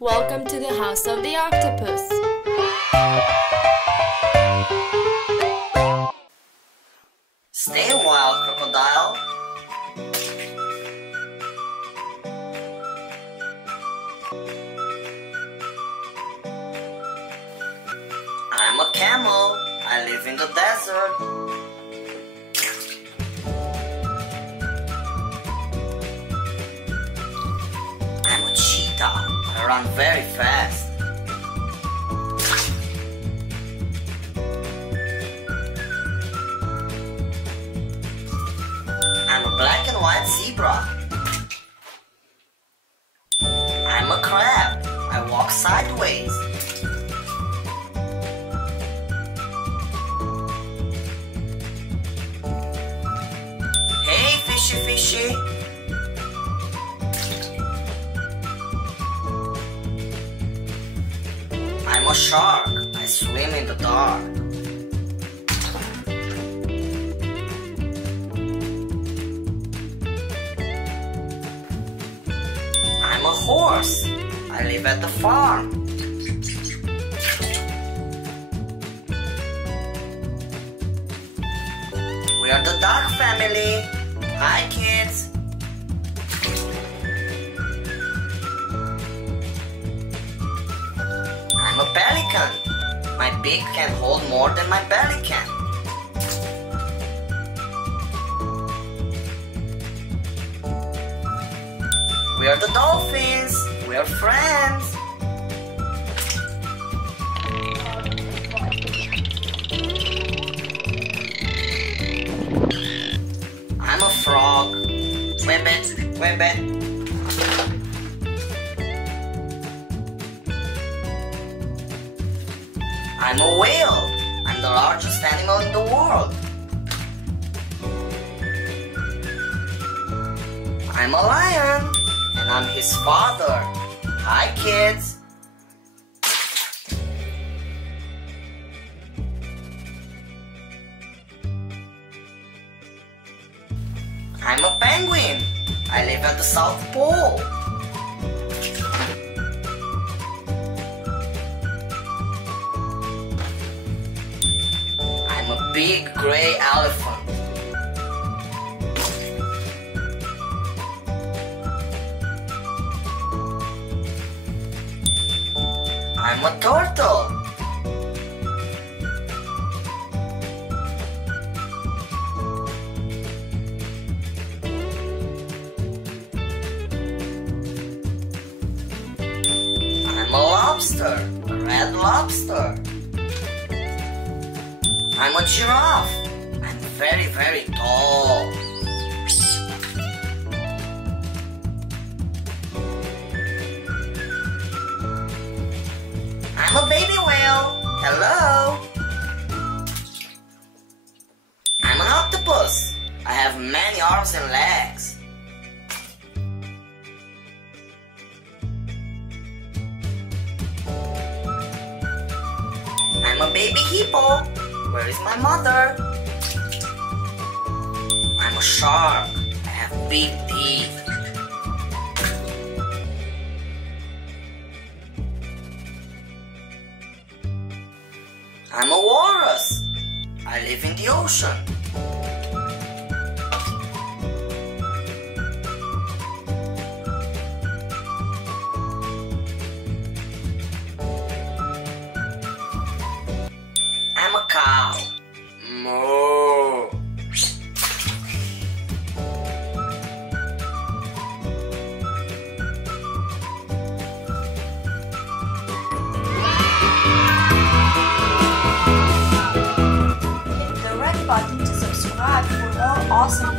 Welcome to the House of the Octopus. Stay a while, crocodile. I'm a camel. I live in the desert. I'm a cheetah. I run very fast. I'm a black and white zebra. I'm a crab. I walk sideways. Hey, fishy fishy. I'm a shark. I swim in the dark. I'm a horse. I live at the farm. We are the duck family. Hi, kids. I'm a pelican. My beak can hold more than my belly can. We are the dolphins. We are friends. I'm a frog. Ribbit, ribbit. I'm a whale. I'm the largest animal in the world. I'm a lion. And I'm his father. Hi, kids. I'm a penguin. I live at the South Pole. I'm a big gray elephant. I'm a turtle. I'm a lobster, a red lobster. I'm a giraffe. I'm very, very tall. I'm a baby whale. Hello. I'm an octopus. I have many arms and legs. I'm a baby hippo. Where is my mother? I'm a shark. I have big teeth. I'm a walrus. I live in the ocean. I'm a cow. Moo. Button to subscribe for more awesome